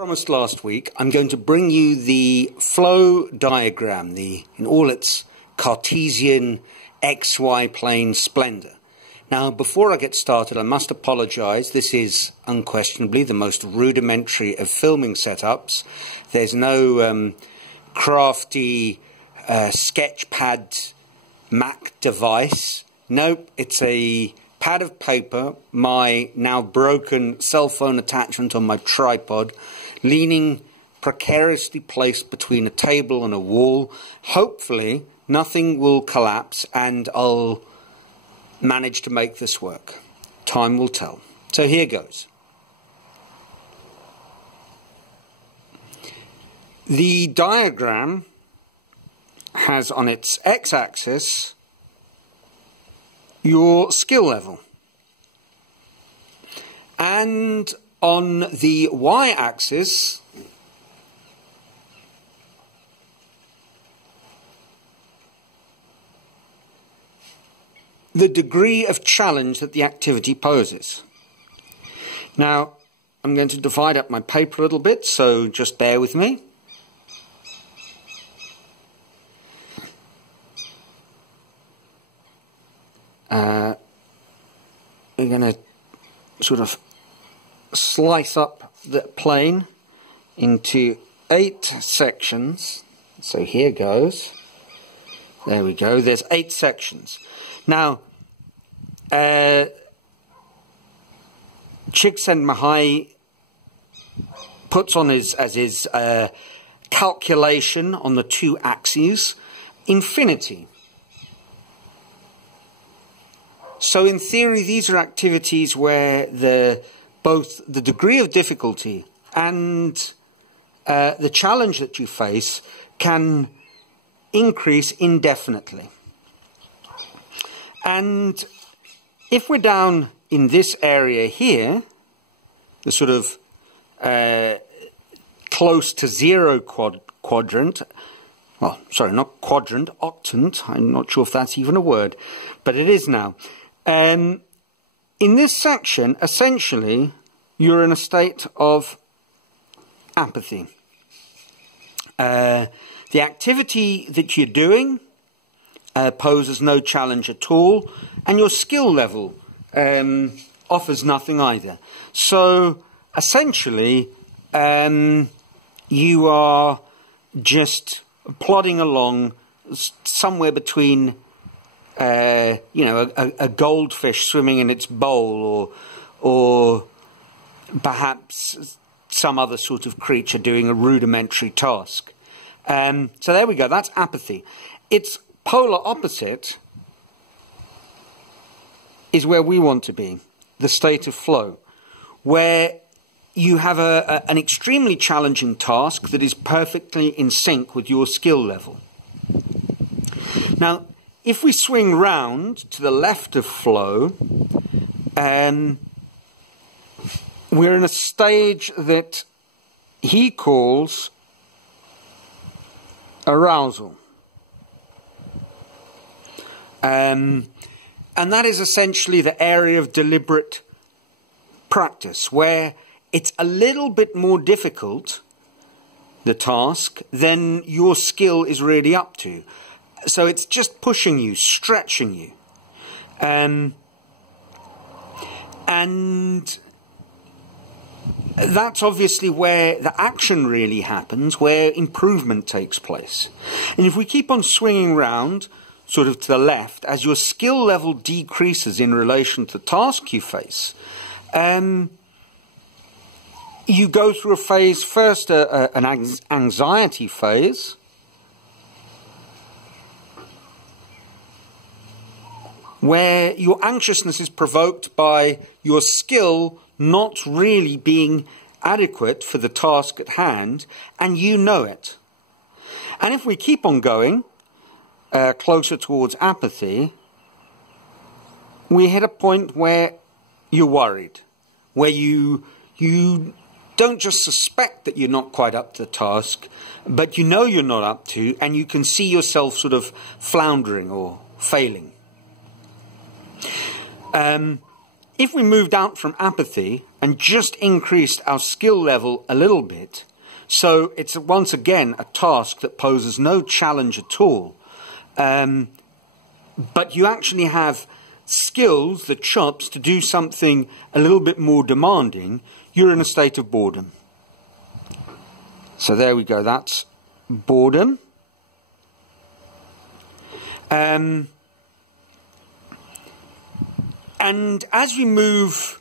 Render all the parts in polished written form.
Promised last week, I'm going to bring you the flow diagram, in all its Cartesian XY plane splendor. Now, before I get started, I must apologize. This is unquestionably the most rudimentary of filming setups. There's no crafty sketchpad Mac device. Nope, it's a pad of paper, my now broken cell phone attachment on my tripod, leaning precariously placed between a table and a wall. Hopefully nothing will collapse and I'll manage to make this work. Time will tell. So here goes. The diagram has on its x-axis your skill level, and on the y-axis the degree of challenge that the activity poses. Now, I'm going to divide up my paper a little bit, so just bear with me. We're going to sort of slice up the plane into 8 sections. So here goes. There we go. There's 8 sections. Now, Csikszentmihalyi puts on his calculation on the 2 axes infinity. So in theory, these are activities where both the degree of difficulty and the challenge that you face can increase indefinitely. And if we're down in this area here, the sort of close to 0 quadrant, well, sorry, not quadrant, octant, I'm not sure if that's even a word, but it is now. In this section, essentially, you're in a state of apathy. The activity that you're doing poses no challenge at all, and your skill level offers nothing either. So, essentially, you are just plodding along somewhere between a goldfish swimming in its bowl, or perhaps some other sort of creature doing a rudimentary task. So there we go, that's apathy. Its polar opposite is where we want to be, the state of flow, where you have an extremely challenging task that is perfectly in sync with your skill level. Now, if we swing round to the left of flow, we're in a stage that he calls arousal. And that is essentially the area of deliberate practice, where it's a little bit more difficult, the task, than your skill is really up to. So it's just pushing you, stretching you. And that's obviously where the action really happens, where improvement takes place. And if we keep on swinging round, sort of to the left, as your skill level decreases in relation to the task you face, you go through a phase, first an anxiety phase, where your anxiousness is provoked by your skill not really being adequate for the task at hand, and you know it. And if we keep on going, closer towards apathy, we hit a point where you're worried, where you don't just suspect that you're not quite up to the task, but you know you're not up to, and you can see yourself sort of floundering or failing. If we moved out from apathy and just increased our skill level a little bit. So it's once again a task that poses no challenge at all. But you actually have skills, the chops, to do something a little bit more demanding. You're in a state of boredom. So there we go, that's boredom. And as we move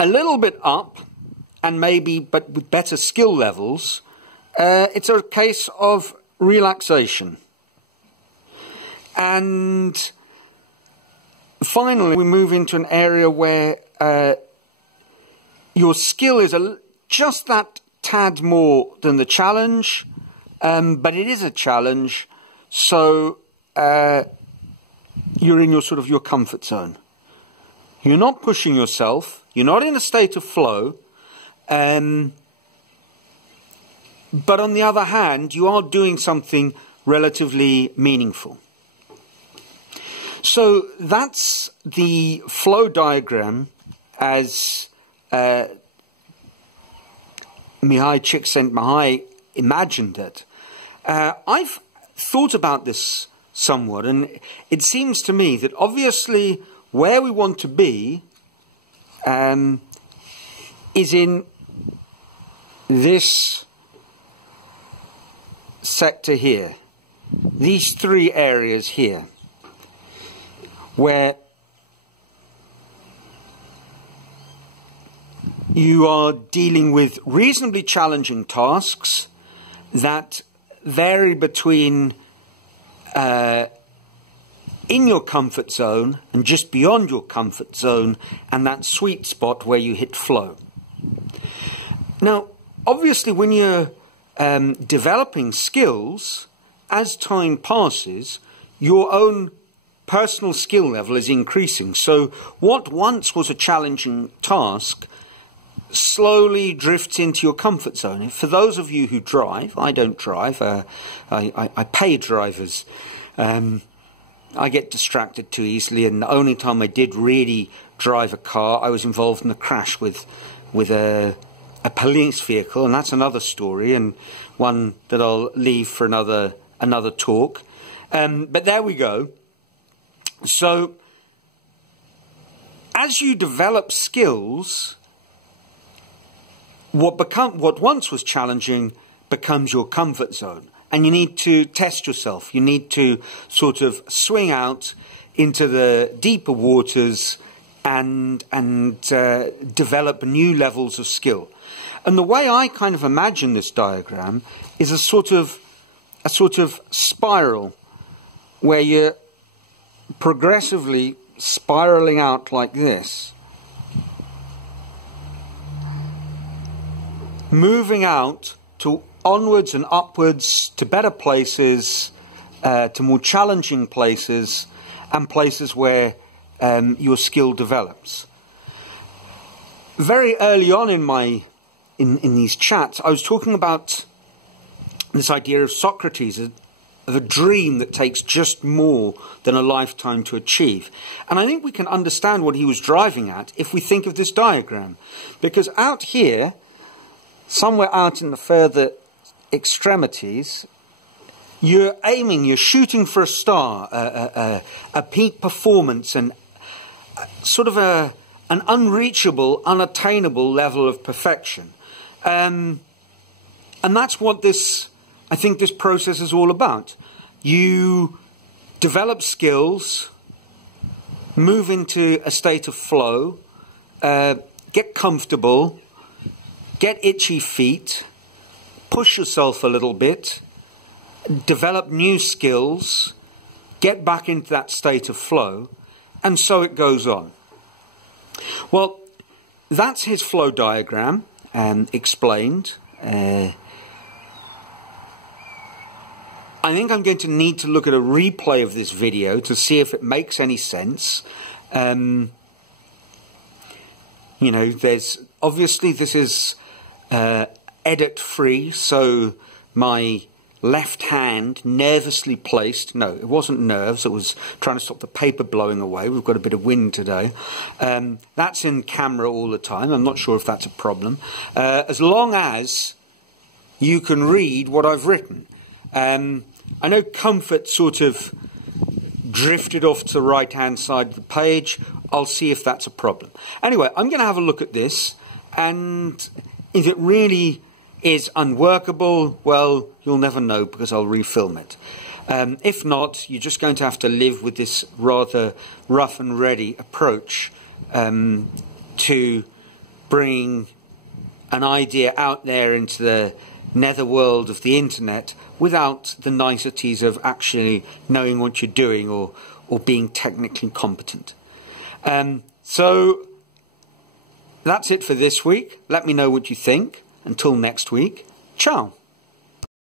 a little bit up, and maybe, but with better skill levels, it's a case of relaxation. And finally, we move into an area where your skill is just that tad more than the challenge, but it is a challenge, so you're in your comfort zone. You're not pushing yourself, you're not in a state of flow, but on the other hand, you are doing something relatively meaningful. So that's the flow diagram as Mihaly Csikszentmihalyi imagined it. I've thought about this somewhat, and it seems to me that obviously where we want to be is in this sector here, these three areas here, where you are dealing with reasonably challenging tasks that vary between in your comfort zone and just beyond your comfort zone, and that sweet spot where you hit flow. Now, obviously, when you're developing skills, as time passes, your own personal skill level is increasing. So what once was a challenging task slowly drifts into your comfort zone. For those of you who drive, I don't drive, I pay drivers. I get distracted too easily, and the only time I did really drive a car, I was involved in a crash with a police vehicle, and that's another story, and one that I'll leave for another talk. But there we go. So, as you develop skills, what once was challenging becomes your comfort zone. And you need to test yourself. You need to sort of swing out into the deeper waters and develop new levels of skill. And the way I kind of imagine this diagram is a sort of spiral where you're progressively spiraling out like this, moving out to onwards and upwards to better places, to more challenging places, and places where your skill develops. Very early on in these chats, I was talking about this idea of Socrates, of a dream that takes just more than a lifetime to achieve. And I think we can understand what he was driving at if we think of this diagram. Because out here, somewhere out in the further extremities, you're aiming, you're shooting for a star, a peak performance, and sort of an unreachable, unattainable level of perfection. And that's what I think this process is all about. You develop skills, move into a state of flow, get comfortable, get itchy feet, push yourself a little bit, develop new skills, get back into that state of flow, and so it goes on. Well, that's his flow diagram explained. I think I'm going to need to look at a replay of this video to see if it makes any sense. You know, obviously this is edit free, so my left hand nervously placed. No, it wasn't nerves, it was trying to stop the paper blowing away. We've got a bit of wind today. That's in camera all the time. I'm not sure if that's a problem. As long as you can read what I've written. I know Comfort sort of drifted off to the right hand side of the page. I'll see if that's a problem. Anyway, I'm going to have a look at this, and if it really is unworkable, well, you'll never know because I'll refilm it. If not, you're just going to have to live with this rather rough and ready approach to bring an idea out there into the netherworld of the internet without the niceties of actually knowing what you're doing or being technically competent. So that's it for this week. Let me know what you think. Until next week, ciao.